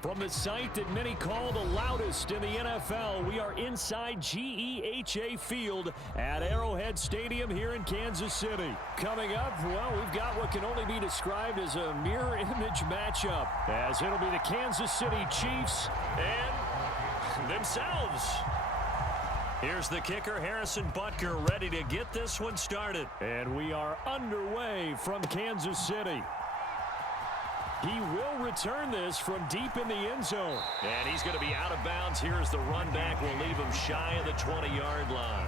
From the site that many call the loudest in the NFL, we are inside GEHA Field at Arrowhead Stadium here in Kansas City. Coming up, well, we've got what can only be described as a mirror image matchup, as it'll be the Kansas City Chiefs and themselves. Here's the kicker, Harrison Butker, ready to get this one started. And we are underway from Kansas City. He will return this from deep in the end zone. And he's going to be out of bounds here as the run back will leave him shy of the 20-yard line.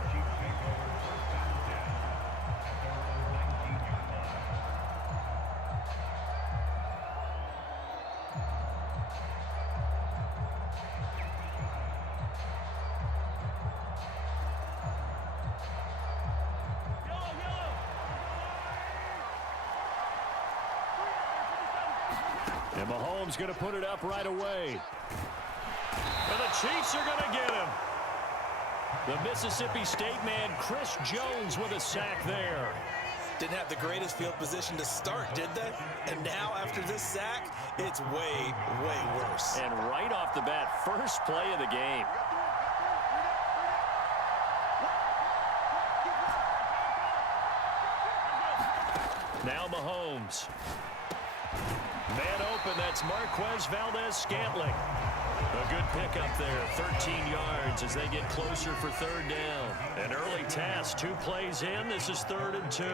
And Mahomes going to put it up right away. And the Chiefs are going to get him. The Mississippi State man, Chris Jones, with a sack there. Didn't have the greatest field position to start, did they? And now, after this sack, it's way, way worse. And right off the bat, first play of the game. Now Mahomes. Man open, that's Marquez Valdez-Scantling. A good pickup there, 13 yards as they get closer for third down. An early task, 2 plays in, this is 3rd and 2.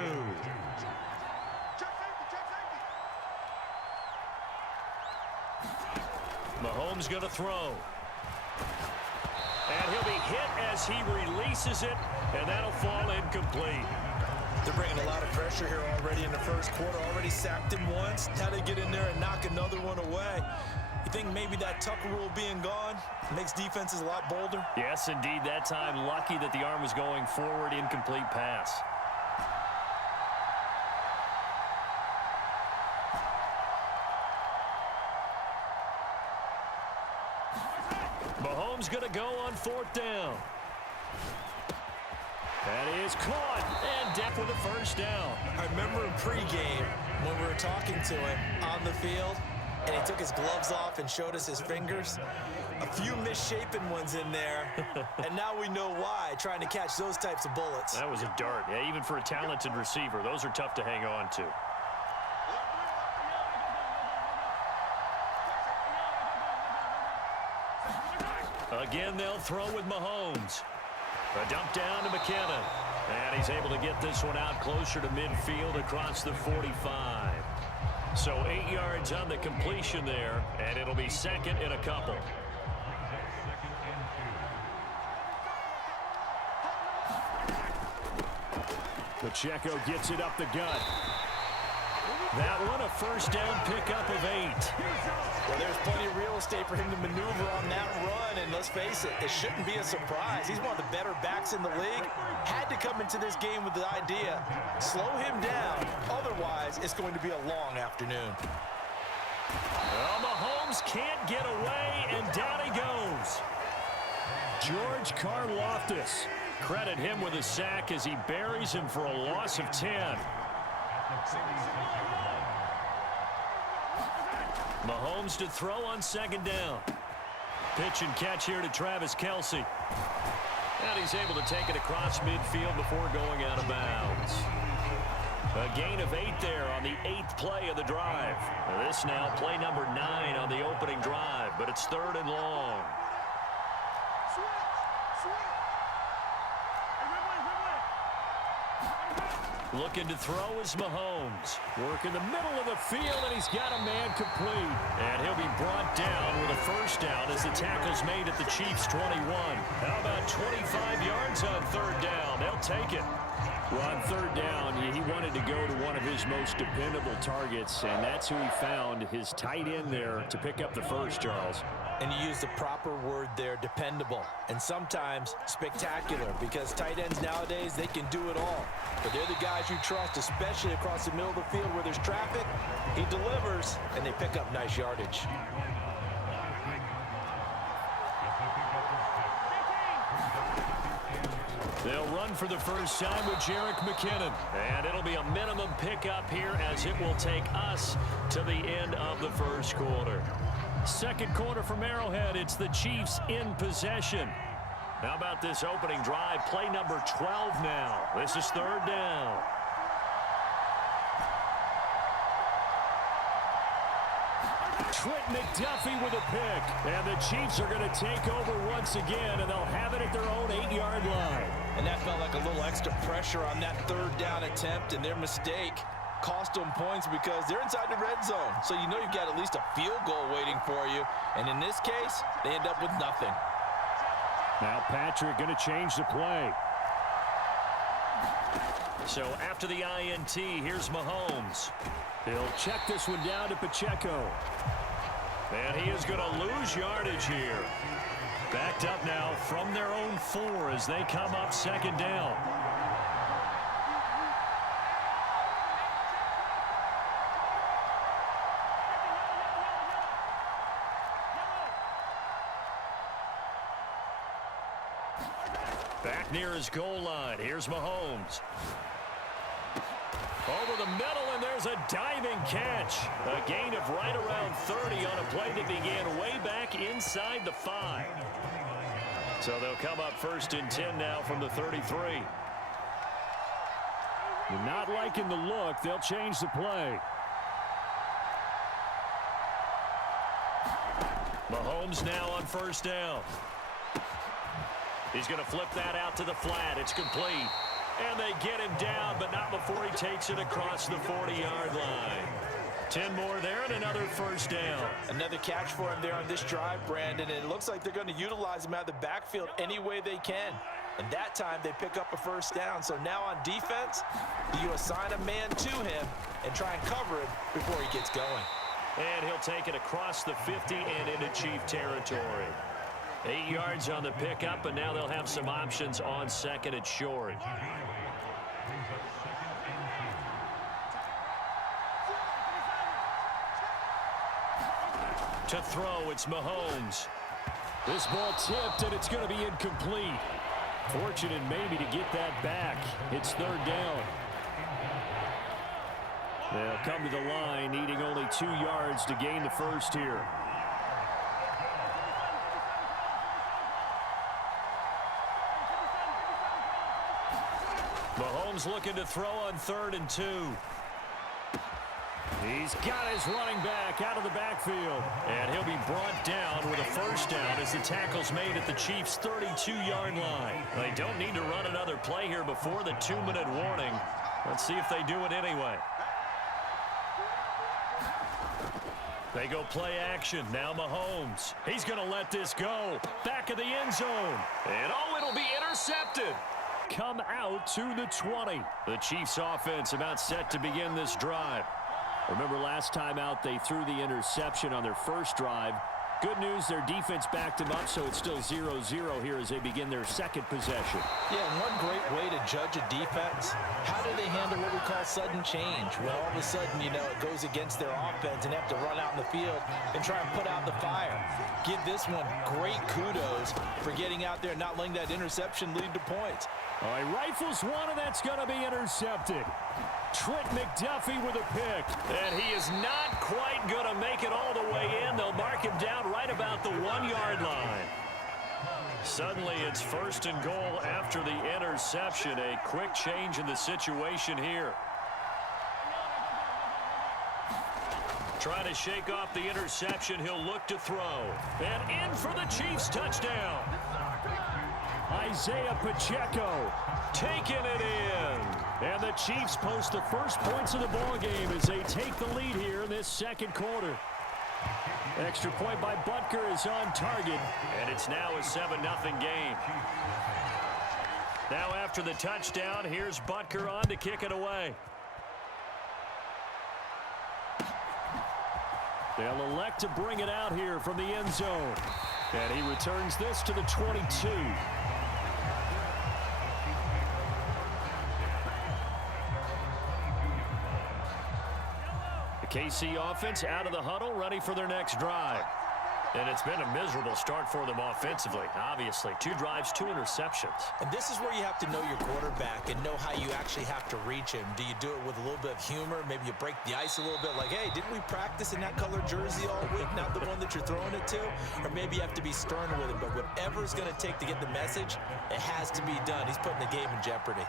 Mahomes going to throw. And he'll be hit as he releases it, and that'll fall incomplete. They're bringing a lot of pressure here already in the first quarter. Already sacked him once. Now they get in there and knock another one away. You think maybe that Tucker rule being gone makes defenses a lot bolder? Yes, indeed. That time, lucky that the arm was going forward. Incomplete pass. Mahomes going to go on 4th down. That is caught, and Depp with a first down. I remember in pregame when we were talking to him on the field, and he took his gloves off and showed us his fingers. A few misshapen ones in there, and now we know why, trying to catch those types of bullets. That was a dart. Yeah, even for a talented receiver, those are tough to hang on to. Again, they'll throw with Mahomes. A dump down to McKinnon. And he's able to get this one out closer to midfield across the 45. So 8 yards on the completion there, and it'll be 2nd and a couple. Pacheco gets it up the gut. That one a first down pickup of 8. Well, there's plenty of real estate for him to maneuver on that run, and let's face it, it shouldn't be a surprise. He's one of the better backs in the league. Had to come into this game with the idea, slow him down, otherwise it's going to be a long afternoon. Well, Mahomes can't get away, and down he goes. George Karlaftis. Credit him with a sack as he buries him for a loss of 10. Mahomes to throw on 2nd down. Pitch and catch here to Travis Kelce. And he's able to take it across midfield before going out of bounds. A gain of 8 there on the 8th play of the drive. This now play number 9 on the opening drive, but it's 3rd and long. Looking to throw is Mahomes. Work in the middle of the field, and he's got a man complete. And he'll be brought down with a first down as the tackle's made at the Chiefs' 21. How about 25 yards on 3rd down? They'll take it. Well, on 3rd down, he wanted to go to one of his most dependable targets, and that's who he found, his tight end there, to pick up the first, Charles. And you use the proper word there, dependable, and sometimes spectacular, because tight ends nowadays, they can do it all. But they're the guys you trust, especially across the middle of the field where there's traffic. He delivers, and they pick up nice yardage. They'll run for the first time with Jerick McKinnon. And it'll be a minimum pickup here as it will take us to the end of the first quarter. Second quarter from Arrowhead. It's the Chiefs in possession. How about this opening drive? Play number 12 now. This is third down. Trent McDuffie with a pick. And the Chiefs are going to take over once again, and they'll have it at their own 8-yard line. And that felt like a little extra pressure on that third down attempt, and their mistake cost them points because they're inside the red zone. So you know you've got at least a field goal waiting for you. And in this case, they end up with nothing. Now Patrick going to change the play. So after the INT, here's Mahomes. He'll check this one down to Pacheco. And he is going to lose yardage here. Backed up now from their own 4 as they come up second down. Back near his goal line. Here's Mahomes. Over the middle, and there's a diving catch. A gain of right around 30 on a play that began way back inside the 5. So they'll come up first and 10 now from the 33. You're not liking the look. They'll change the play. Mahomes now on first down. He's going to flip that out to the flat. It's complete. And they get him down, but not before he takes it across the 40-yard line. 10 more there and another first down. Another catch for him there on this drive, Brandon. And it looks like they're going to utilize him out of the backfield any way they can. And that time they pick up a first down. So now on defense, you assign a man to him and try and cover him before he gets going. And he'll take it across the 50 and into Chief territory. 8 yards on the pickup, and now they'll have some options on second and short. To throw, it's Mahomes. This ball tipped, and it's going to be incomplete. Fortunate maybe to get that back. It's third down. They'll come to the line, needing only 2 yards to gain the first here. Mahomes looking to throw on 3rd and 2. He's got his running back out of the backfield. And he'll be brought down with a first down as the tackle's made at the Chiefs' 32-yard line. They don't need to run another play here before the 2-minute warning. Let's see if they do it anyway. They go play action. Now Mahomes. He's going to let this go. Back of the end zone. And oh, it'll be intercepted. Come out to the 20. The Chiefs offense about set to begin this drive. Remember last time out they threw the interception on their first drive. Good news, their defense backed them up, so it's still 0-0 here as they begin their second possession. Yeah, and one great way to judge a defense, how do they handle what we call sudden change? Well, all of a sudden, you know, it goes against their offense and they have to run out in the field and try and put out the fire. Give this one great kudos for getting out there and not letting that interception lead to points. All right, rifles one, and that's going to be intercepted. Trent McDuffie with a pick. And he is not quite going to make it all the way in. They'll mark him down right about the 1-yard line. Suddenly it's first and goal after the interception. A quick change in the situation here. Trying to shake off the interception. He'll look to throw. And in for the Chiefs touchdown. Isaiah Pacheco taking it in. And the Chiefs post the first points of the ball game as they take the lead here in this second quarter. Extra point by Butker is on target, and it's now a 7-0 game. Now after the touchdown, here's Butker on to kick it away. They'll elect to bring it out here from the end zone. And he returns this to the 22. The KC offense out of the huddle, ready for their next drive. And it's been a miserable start for them offensively, obviously. 2 drives, 2 interceptions. And this is where you have to know your quarterback and know how you actually have to reach him. Do you do it with a little bit of humor? Maybe you break the ice a little bit like, hey, didn't we practice in that color jersey all week, not the one that you're throwing it to? Or maybe you have to be stern with him. But whatever it's going to take to get the message, it has to be done. He's putting the game in jeopardy.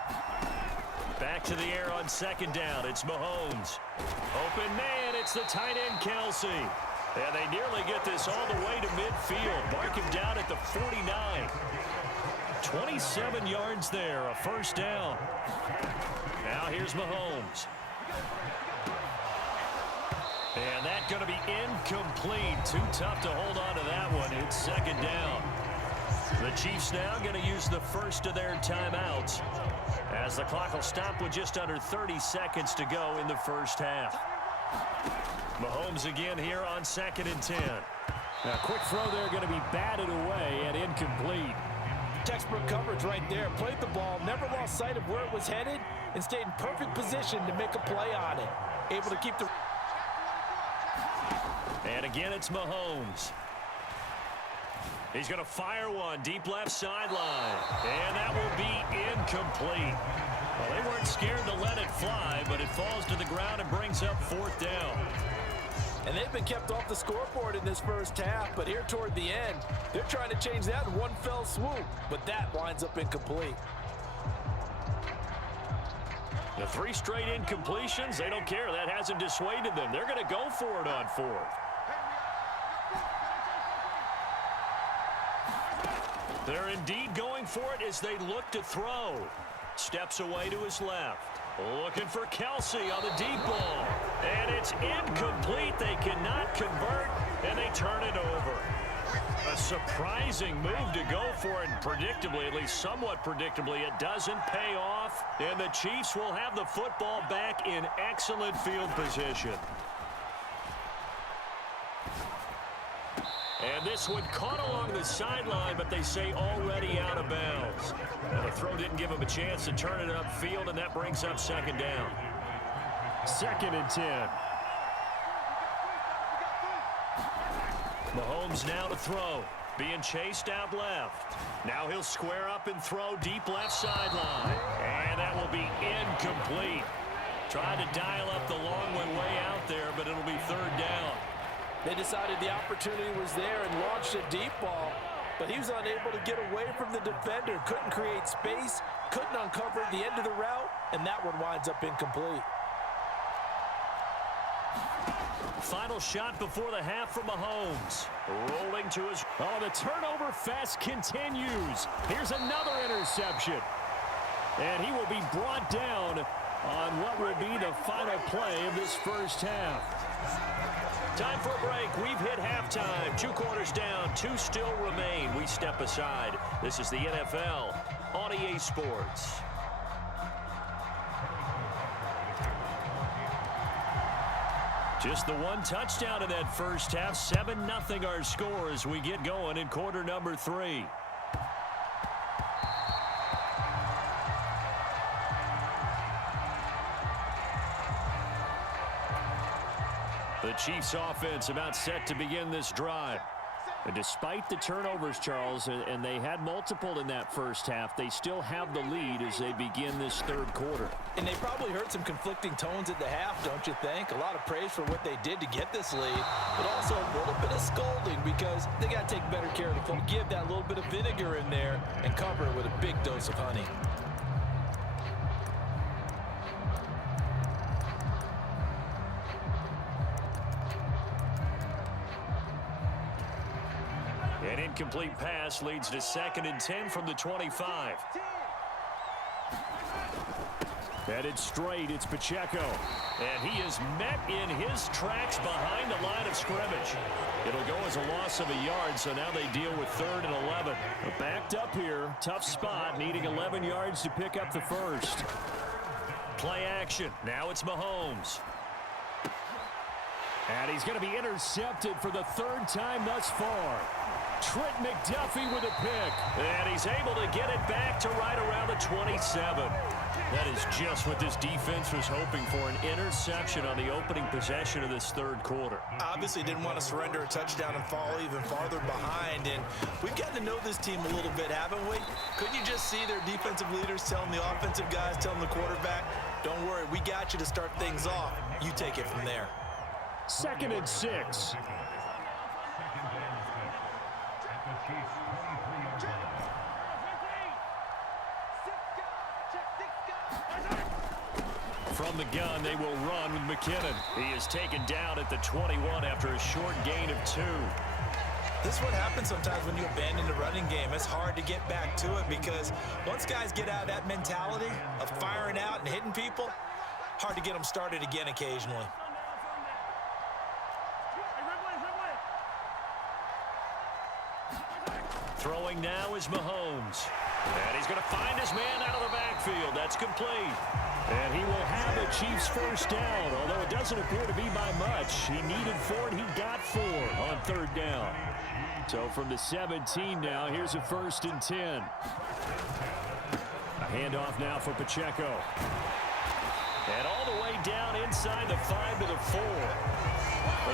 Back to the air on 2nd down. It's Mahomes. Open man, it's the tight end, Kelsey. And they nearly get this all the way to midfield. Mark him down at the 49. 27 yards there, a first down. Now here's Mahomes. And that's going to be incomplete. Too tough to hold on to that one. It's 2nd down. The Chiefs now going to use the first of their timeouts as the clock will stop with just under 30 seconds to go in the first half. Mahomes again here on 2nd and 10. Now, quick throw there going to be batted away and incomplete. Textbook coverage right there. Played the ball, never lost sight of where it was headed, and stayed in perfect position to make a play on it. Able to keep the... And again, it's Mahomes. He's going to fire one deep left sideline. And that will be incomplete. Well, they weren't scared to let it fly, but it falls to the ground and brings up 4th down. And they've been kept off the scoreboard in this first half, but here toward the end, they're trying to change that in one fell swoop, but that winds up incomplete. The 3 straight incompletions, they don't care. That hasn't dissuaded them. They're going to go for it on 4th. They're indeed going for it as they look to throw. Steps away to his left. Looking for Kelsey on the deep ball. And it's incomplete. They cannot convert, and they turn it over. A surprising move to go for it, and predictably, at least somewhat predictably, it doesn't pay off. And the Chiefs will have the football back in excellent field position. And this one caught along the sideline, but they say already out of bounds. And the throw didn't give him a chance to turn it upfield, and that brings up 2nd down. 2nd and 10. Mahomes now to throw. Being chased out left. Now he'll square up and throw deep left sideline. And that will be incomplete. Tried to dial up the long way out there, but it'll be 3rd down. They decided the opportunity was there and launched a deep ball, but he was unable to get away from the defender. Couldn't create space, couldn't uncover the end of the route, and that one winds up incomplete. Final shot before the half from Mahomes. Rolling to his... Oh, the turnover fest continues. Here's another interception. And he will be brought down on what will be the final play of this first half. Time for a break. We've hit halftime. 2 quarters down. 2 still remain. We step aside. This is the NFL on EA Sports. Just the 1 touchdown in that first half. 7-0 our score as we get going in quarter number 3. The Chiefs offense about set to begin this drive. And despite the turnovers, Charles, and they had multiple in that first half, they still have the lead as they begin this 3rd quarter. And they probably heard some conflicting tones at the half, don't you think? A lot of praise for what they did to get this lead, but also a little bit of scolding because they got to take better care of the football. Give that little bit of vinegar in there and cover it with a big dose of honey. An incomplete pass leads to 2nd and 10 from the 25. Headed straight, it's Pacheco. And he is met in his tracks behind the line of scrimmage. It'll go as a loss of a yard, so now they deal with 3rd and 11. Backed up here, tough spot, needing 11 yards to pick up the first. Play action, now it's Mahomes. And he's going to be intercepted for the third time thus far. Trent McDuffie with a pick. And he's able to get it back to right around the 27. That is just what this defense was hoping for, an interception on the opening possession of this third quarter. Obviously didn't want to surrender a touchdown and fall even farther behind. And we've gotten to know this team a little bit, haven't we? Couldn't you just see their defensive leaders telling the offensive guys, telling the quarterback, don't worry, we got you to start things off. You take it from there. 2nd and 6. From the gun, they will run with McKinnon. He is taken down at the 21 after a short gain of 2. This is what happens sometimes when you abandon the running game. It's hard to get back to it because once guys get out of that mentality of firing out and hitting people, hard to get them started again occasionally. Throwing now is Mahomes. And he's going to find his man out of the backfield. That's complete. And he will have the Chiefs first down, although it doesn't appear to be by much. He needed 4, and he got 4 on 3rd down. So from the 17 now, here's a 1st and 10. A handoff now for Pacheco. And all the way down inside the 5 to the 4.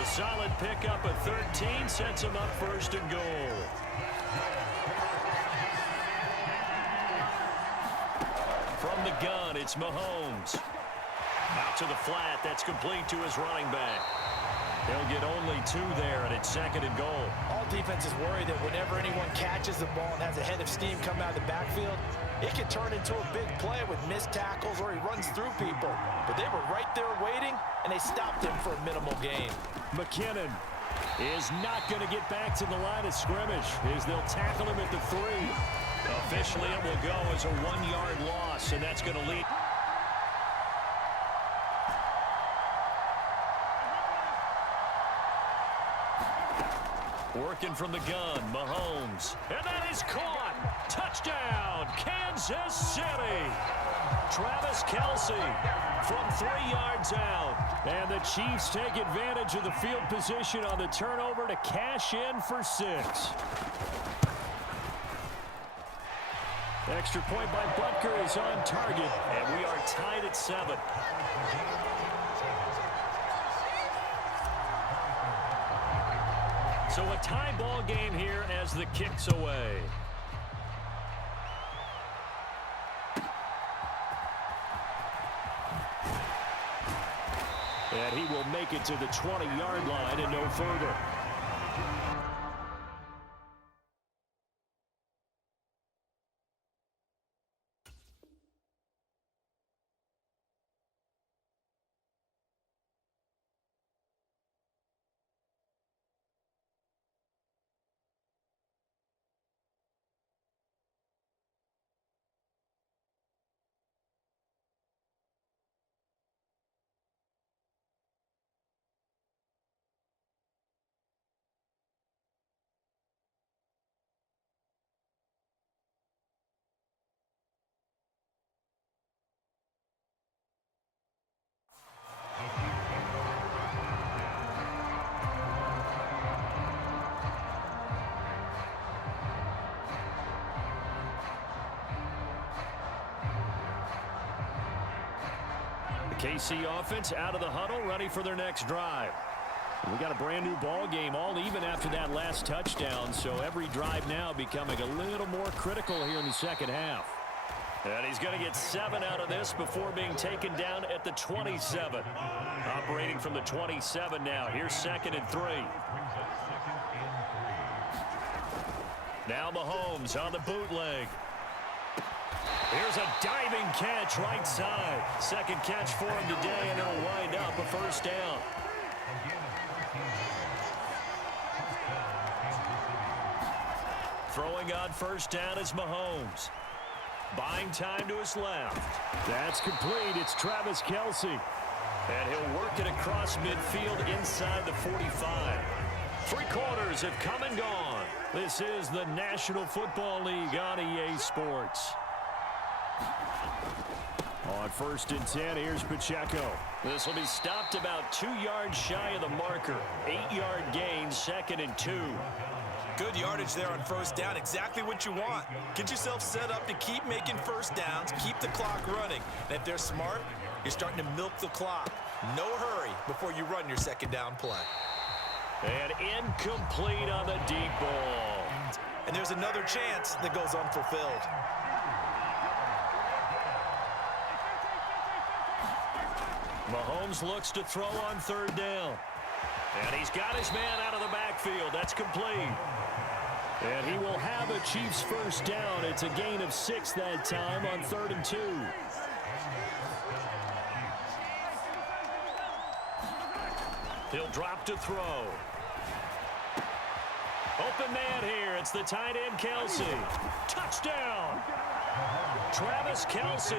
A solid pickup of 13 sets him up 1st and goal. From the gun, it's Mahomes. Out to the flat. That's complete to his running back. They'll get only 2 there, and it's 2nd and goal. All defenses worry that whenever anyone catches the ball and has a head of steam come out of the backfield, it can turn into a big play with missed tackles or he runs through people. But they were right there waiting, and they stopped him for a minimal gain. McKinnon is not going to get back to the line of scrimmage as they'll tackle him at the 3. Officially, it will go as a 1-yard loss, and that's going to lead. Working from the gun, Mahomes. And that is caught. Touchdown, Kansas City. Travis Kelce from 3 yards out. And the Chiefs take advantage of the field position on the turnover to cash in for 6. Extra point by Butker is on target, and we are tied at 7. So a tie ball game here as the kick's away. And he will make it to the 20-yard line and no further. KC offense out of the huddle, ready for their next drive. We got a brand new ball game, all even after that last touchdown, so every drive now becoming a little more critical here in the second half. And he's going to get 7 out of this before being taken down at the 27. Operating from the 27 now. Here's 2nd and 3. Now Mahomes on the bootleg. Here's a diving catch right side. Second catch for him today, and it'll wind up a 1st down. Throwing on 1st down is Mahomes. Buying time to his left. That's complete. It's Travis Kelce. And he'll work it across midfield inside the 45. 3 quarters have come and gone. This is the National Football League on EA Sports. On 1st and 10, here's Pacheco. This will be stopped about 2 yards shy of the marker. 8-yard gain, 2nd and 2. Good yardage there on 1st down. Exactly what you want. Get yourself set up to keep making 1st downs, keep the clock running. And if they're smart, you're starting to milk the clock. No hurry before you run your 2nd down play. And incomplete on the deep ball. And there's another chance that goes unfulfilled. Mahomes looks to throw on 3rd down. And he's got his man out of the backfield. That's complete. And he will have a Chiefs 1st down. It's a gain of 6 that time on 3rd and 2. He'll drop to throw. Open man here. It's the tight end, Kelsey. Touchdown. Travis Kelsey,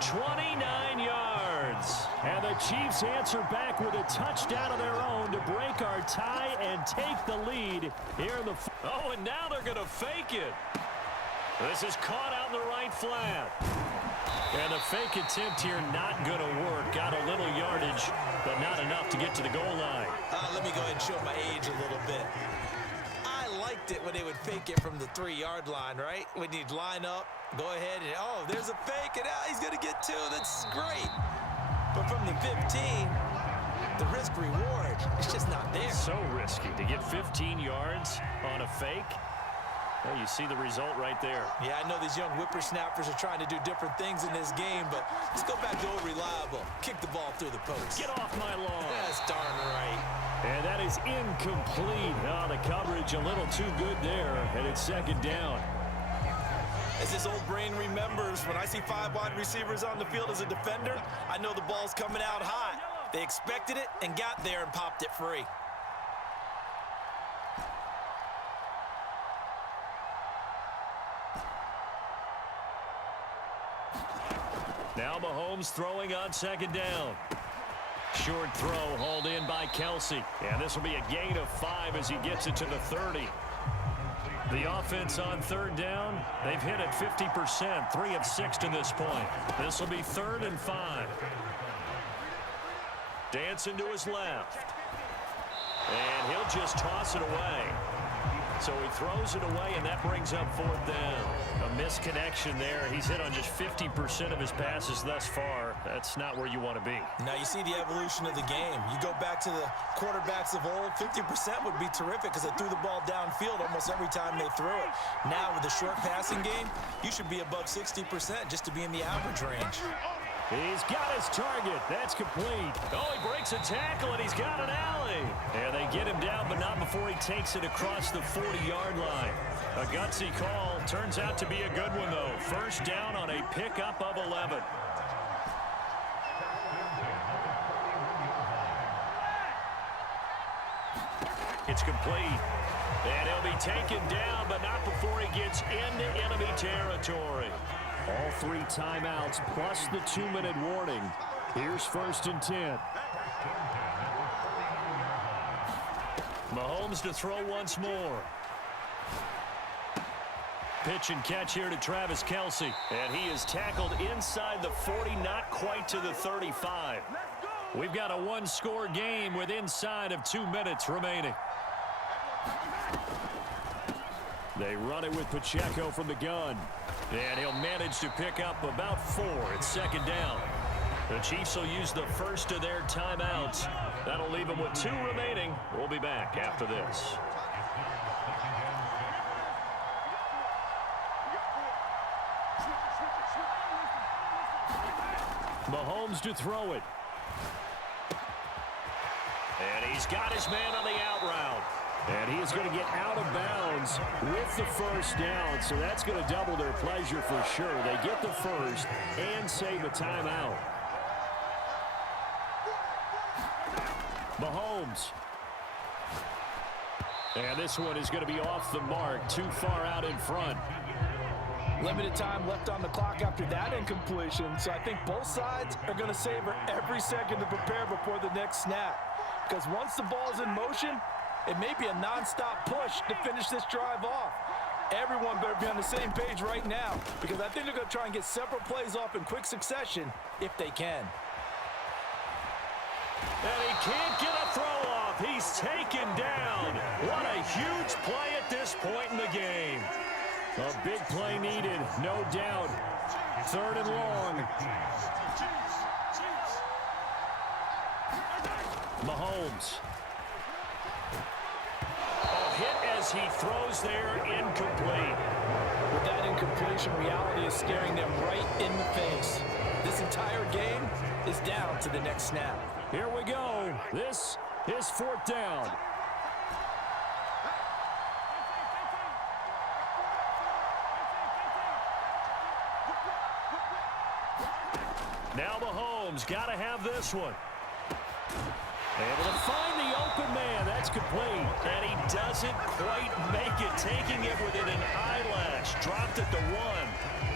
29 yards. And the Chiefs answer back with a touchdown of their own to break our tie and take the lead here in the... Oh, and now they're going to fake it. This is caught out in the right flat. And the fake attempt here not going to work. Got a little yardage, but not enough to get to the goal line. Let me go ahead and show my age a little bit. I liked it when they would fake it from the 3-yard line, right? When you'd line up, go ahead and, oh, there's a fake, and he's going to get 2. That's great. But from the 15, the risk-reward, it's just not there. So risky to get 15 yards on a fake. Well, you see the result right there. Yeah, I know these young whippersnappers are trying to do different things in this game, but let's go back to old reliable. Kick the ball through the post. Get off my lawn. That's darn right. And that is incomplete. Oh, the coverage a little too good there, and it's 2nd down. As this old brain remembers, when I see 5 wide receivers on the field as a defender, I know the ball's coming out hot. They expected it and got there and popped it free. Now Mahomes throwing on 2nd down. Short throw hauled in by Kelsey. And this will be a gain of 5 as he gets it to the 30. The offense on 3rd down, they've hit it 50%, 3 of 6 to this point. This will be 3rd and 5. Dancing to his left. And he'll just toss it away. So he throws it away, and that brings up 4th down. A misconnection there. He's hit on just 50% of his passes thus far. That's not where you want to be. Now you see the evolution of the game. You go back to the quarterbacks of old, 50% would be terrific because they threw the ball downfield almost every time they threw it. Now with the short passing game, you should be above 60% just to be in the average range. He's got his target. That's complete. Oh, he breaks a tackle, and he's got an alley. And they get him down, but not before he takes it across the 40-yard line. A gutsy call. Turns out to be a good one, though. 1st down on a pickup of 11. It's complete. And he'll be taken down, but not before he gets into enemy territory. All 3 timeouts plus the 2-minute warning. Here's 1st and 10. Mahomes to throw once more. Pitch and catch here to Travis Kelsey. And he is tackled inside the 40, not quite to the 35. We've got a 1-score game with inside of 2 minutes remaining. They run it with Pacheco from the gun. And he'll manage to pick up about 4 at 2nd down. The Chiefs will use the first of their timeouts. That'll leave them with 2 remaining. We'll be back after this. Mahomes to throw it. And he's got his man on the out route. And he is going to get out of bounds with the 1st down. So that's going to double their pleasure for sure. They get the 1st and save a timeout. Mahomes. And this one is going to be off the mark. Too far out in front. Limited time left on the clock after that incompletion. So I think both sides are going to savor every second to prepare before the next snap. Because once the ball is in motion, it may be a non-stop push to finish this drive off. everyone better be on the same page right now, because I think they're going to try and get several plays off in quick succession if they can. And he can't get a throw off. He's taken down. What a huge play at this point in the game. A big play needed, no doubt. 3rd and long. Mahomes. A hit as he throws there, incomplete. With that incompletion, reality is staring them right in the face. This entire game is down to the next snap. Here we go. This is 4th down. Now Mahomes got to have this one. Able to find the open man. That's complete. And he doesn't quite make it, taking it within an eyelash. Dropped at the 1.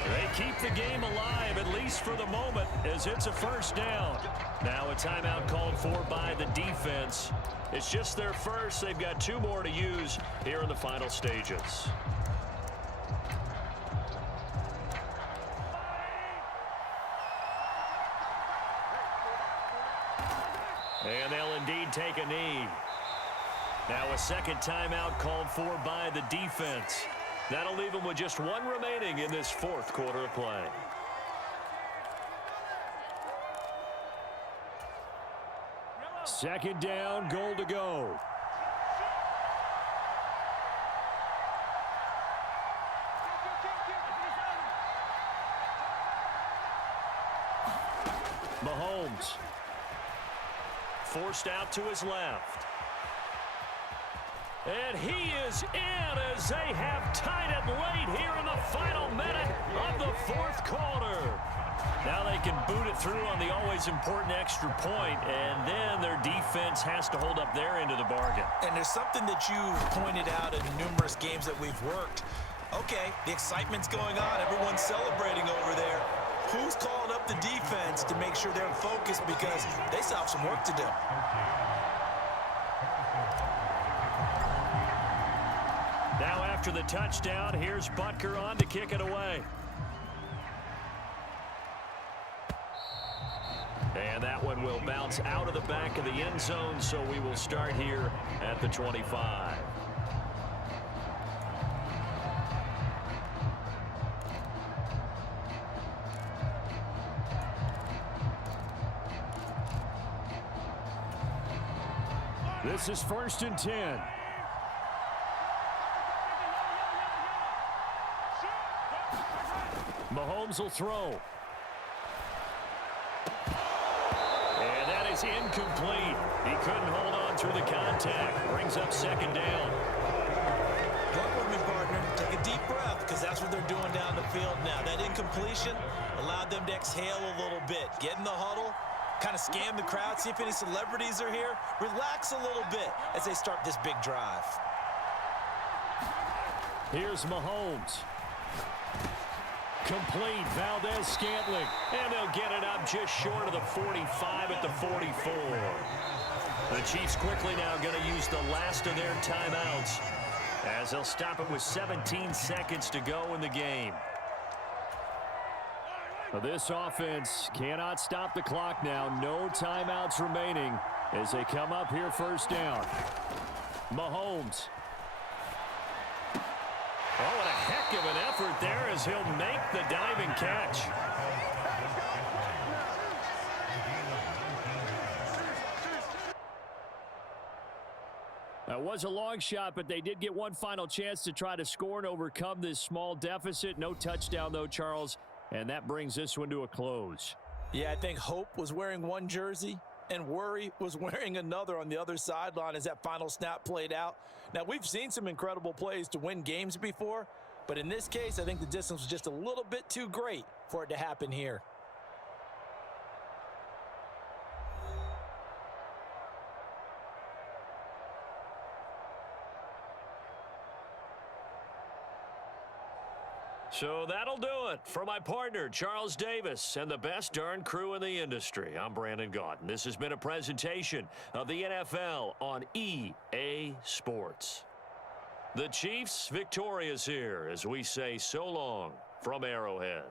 They keep the game alive, at least for the moment, as it's a 1st down. Now a timeout called for by the defense. It's just their first. They've got 2 more to use here in the final stages. And they'll indeed take a knee. Now a 2nd timeout called for by the defense. That'll leave them with just 1 remaining in this 4th quarter of play. Second down, goal to go. Mahomes. Forced out to his left. And he is in as they have tied it late here in the final minute of the 4th quarter. Now they can boot it through on the always important extra point, and then their defense has to hold up their end of the bargain. And there's something that you pointed out in numerous games that we've worked. Okay, the excitement's going on. Everyone's celebrating over there. Who's calling up the defense to make sure they're focused, because they still have some work to do. Now after the touchdown, here's Butker on to kick it away. And that one will bounce out of the back of the end zone, so we will start here at the 25. This is 1st and 10. Mahomes will throw. And that is incomplete. He couldn't hold on through the contact. Brings up 2nd down. Work with me, partner. Take a deep breath, because that's what they're doing down the field now. That incompletion allowed them to exhale a little bit. Get in the huddle. Kind of scan the crowd, see if any celebrities are here. Relax a little bit as they start this big drive. Here's Mahomes. Complete. Valdez-Scantling. And they'll get it up just short of the 45 at the 44. The Chiefs quickly now going to use the last of their timeouts, as they'll stop it with 17 seconds to go in the game. This offense cannot stop the clock now. No timeouts remaining as they come up here 1st down. Mahomes. Oh, and a heck of an effort there as he'll make the diving catch. That was a long shot, but they did get one final chance to try to score and overcome this small deficit. No touchdown, though, Charles. And that brings this one to a close. Yeah, I think hope was wearing one jersey and worry was wearing another on the other sideline as that final snap played out. Now, we've seen some incredible plays to win games before, but in this case, I think the distance was just a little bit too great for it to happen here. So that'll do it for my partner, Charles Davis, and the best darn crew in the industry. I'm Brandon Gaudin. This has been a presentation of the NFL on EA Sports. The Chiefs victorious here as we say so long from Arrowhead.